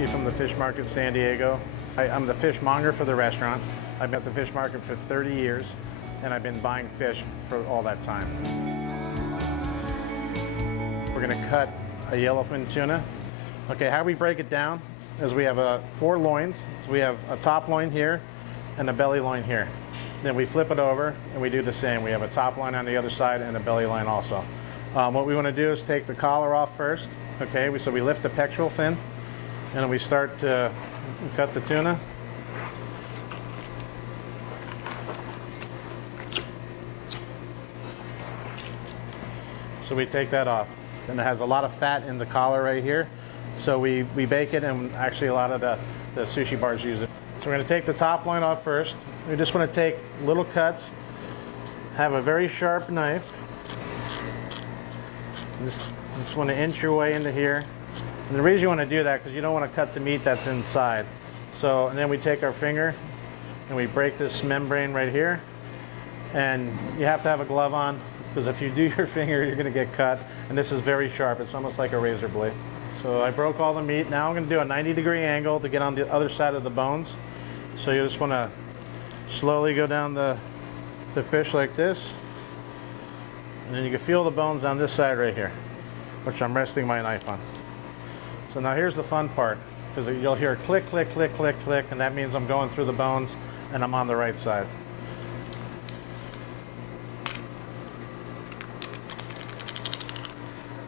Gorski from the Fish Market San Diego. I'm the fishmonger for the restaurant. I've been at the fish market for 30 years, and I've been buying fish for all that time. We're gonna cut a yellowfin tuna. Okay, how we break it down is we have 4 loins. So we have a top loin here and a belly loin here. Then we flip it over and we do the same. We have a top loin on the other side and a belly loin also. What we want to do is take the collar off first. Okay, so we lift the pectoral fin and we start to cut the tuna. So we take that off. And it has a lot of fat in the collar right here. So we bake it, and actually a lot of the sushi bars use it. So we're going to take the top loin off first. We just want to take little cuts, have a very sharp knife. Just want to inch your way into here. And the reason you want to do that, because you don't want to cut the meat that's inside. So, and then we take our finger and we break this membrane right here. And you have to have a glove on, because if you do your finger, you're going to get cut. And this is very sharp. It's almost like a razor blade. So I broke all the meat. Now I'm going to do a 90-degree angle to get on the other side of the bones. So you just want to slowly go down the fish like this. And then you can feel the bones on this side right here, which I'm resting my knife on. So now here's the fun part, because you'll hear click, click, click, click, click, and that means I'm going through the bones and I'm on the right side.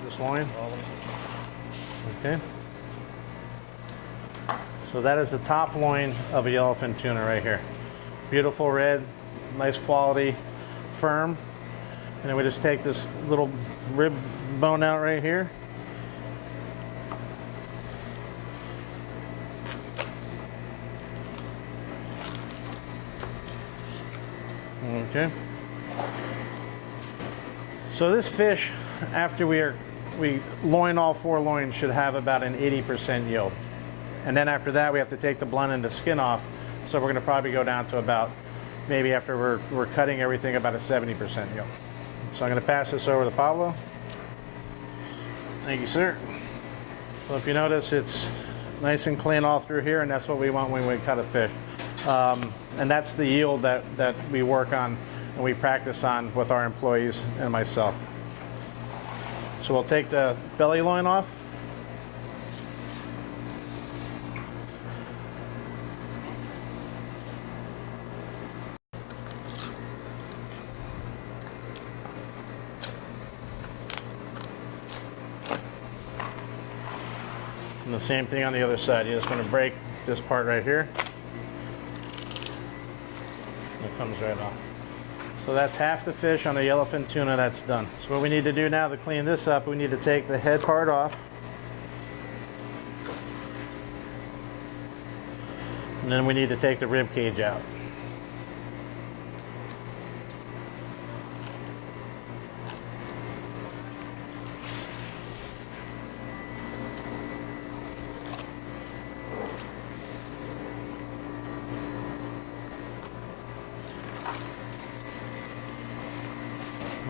This loin. Okay. So that is the top loin of a yellowfin tuna right here. Beautiful red, nice quality, firm. And then we just take this little rib bone out right here. Okay. So this fish, after we loin all 4 loins, should have about an 80% yield. And then after that, we have to take the blunt and the skin off. So we're going to probably go down to about, maybe after we're cutting everything, about a 70% yield. So I'm going to pass this over to Pablo. Thank you, sir. So if you notice, it's nice and clean all through here, and that's what we want when we cut a fish. And that's the yield that we work on and we practice on with our employees and myself. So we'll take the belly loin off. And the same thing on the other side. You just want to break this part right here. It comes right off. So that's half the fish on the yellowfin tuna. That's done. So what we need to do now to clean this up, we need to take the head part off. And then we need to take the rib cage out.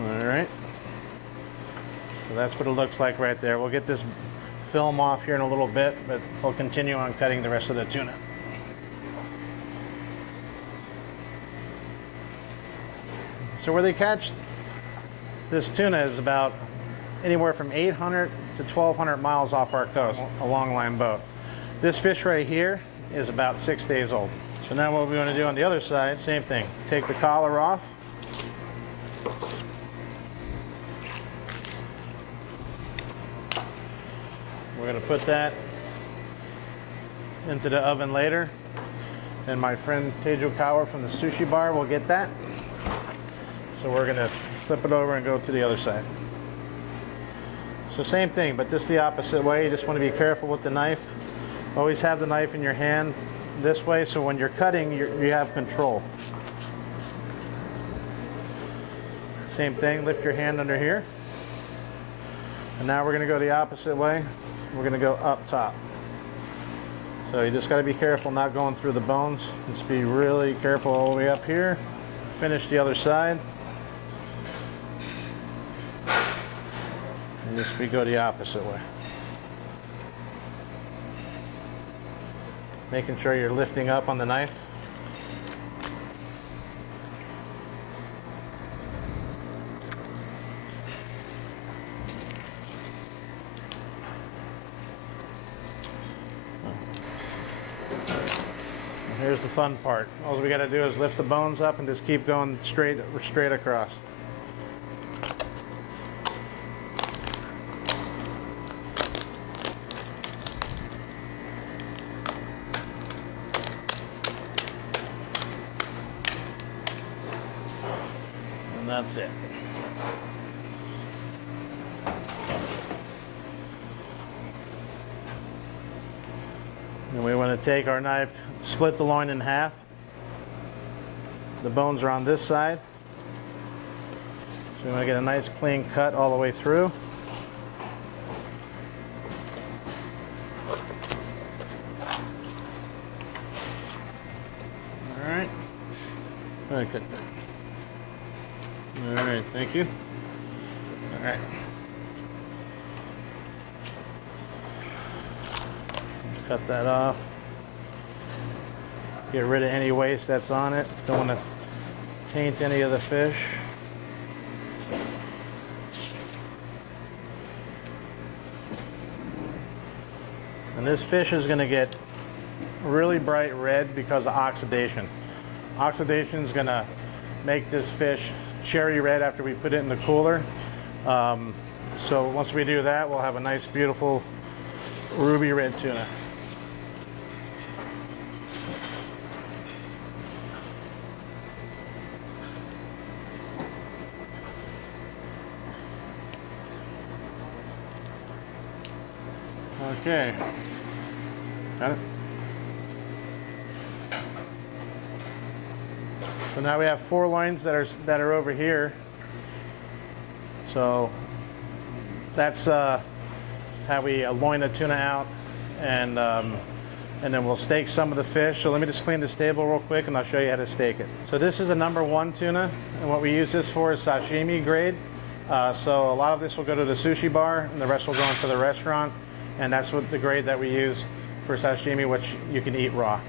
All right, so that's what it looks like right there. We'll get this film off here in a little bit, but we'll continue on cutting the rest of the tuna. So where they catch this tuna is about anywhere from 800 to 1,200 miles off our coast, a longline boat. This fish right here is about 6 days old. So now what we want to do on the other side, same thing. Take the collar off. We're going to put that into the oven later. And my friend Tejo Kaur from the sushi bar will get that. So we're going to flip it over and go to the other side. So same thing, but just the opposite way. You just want to be careful with the knife. Always have the knife in your hand this way, so when you're cutting, you have control. Same thing, lift your hand under here. And now we're going to go the opposite way. We're going to go up top. So you just got to be careful not going through the bones. Just be really careful all the way up here. Finish the other side. And just we go the opposite way. making sure you're lifting up on the knife. Here's the fun part. All we got to do is lift the bones up and just keep going straight across. And that's it. And we want to take our knife, split the loin in half. The bones are on this side. So we want to get a nice clean cut all the way through. All right. Okay. All right, thank you. All right. Cut that off. Get rid of any waste that's on it. Don't want to taint any of the fish. And this fish is going to get really bright red because of oxidation. Oxidation is going to make this fish cherry red after we put it in the cooler. So once we do that, we'll have a nice, beautiful ruby red tuna. Okay, got it. So now we have 4 loins that are over here. So that's how we loin a tuna out, and then we'll steak some of the fish. So let me just clean this table real quick, and I'll show you how to steak it. So this is a #1 tuna, and what we use this for is sashimi grade. So a lot of this will go to the sushi bar, and the rest will go into the restaurant. And that's what the grade that we use for sashimi, which you can eat raw.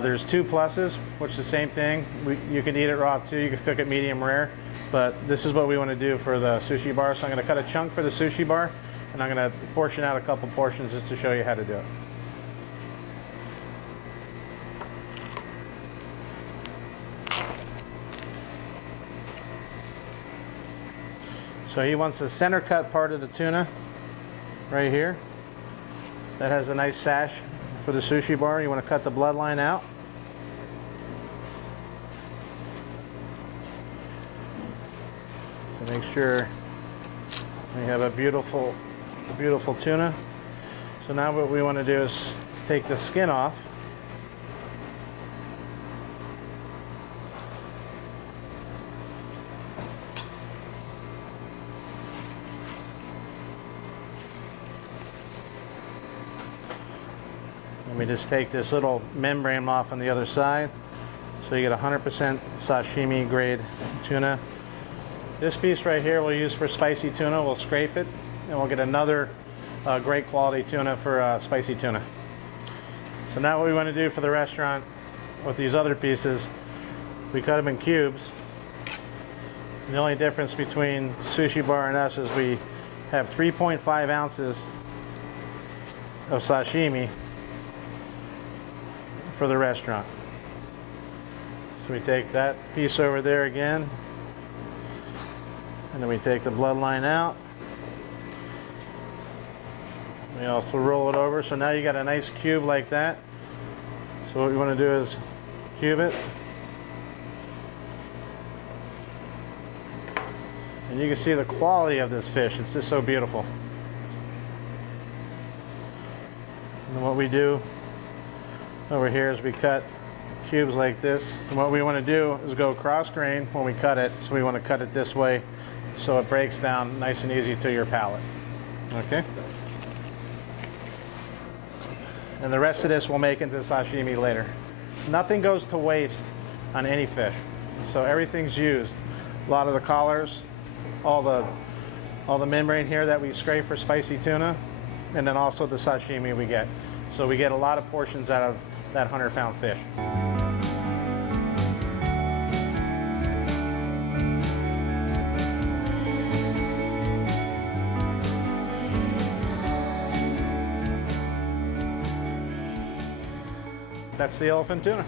There's 2 pluses, which is the same thing. You can eat it raw too. You can cook it medium rare, but this is what we want to do for the sushi bar. So I'm going to cut a chunk for the sushi bar, and I'm going to portion out a couple portions just to show you how to do it. So he wants the center cut part of the tuna right here. That has a nice sash for the sushi bar. You want to cut the bloodline out. So make sure we have a beautiful tuna. So now what we want to do is take the skin off. We just take this little membrane off on the other side, so you get 100% sashimi grade tuna. This piece right here we'll use for spicy tuna. We'll scrape it, and we'll get another great quality tuna for spicy tuna. So now what we want to do for the restaurant with these other pieces, we cut them in cubes. And the only difference between sushi bar and us is we have 3.5 ounces of sashimi for the restaurant. So we take that piece over there again, and then we take the bloodline out. We also roll it over, so now you got a nice cube like that. So what we want to do is cube it, and you can see the quality of this fish. It's just so beautiful. And then what we do over here is we cut cubes like this, and what we want to do is go cross grain when we cut it. So we want to cut it this way so it breaks down nice and easy to your palate. Okay, and the rest of this we'll make into sashimi later. Nothing goes to waste on any fish, so everything's used. A lot of the collars, all the membrane here that we scrape for spicy tuna, and then also the sashimi we get. So we get a lot of portions out that 100-pound fish. That's the yellowfin tuna.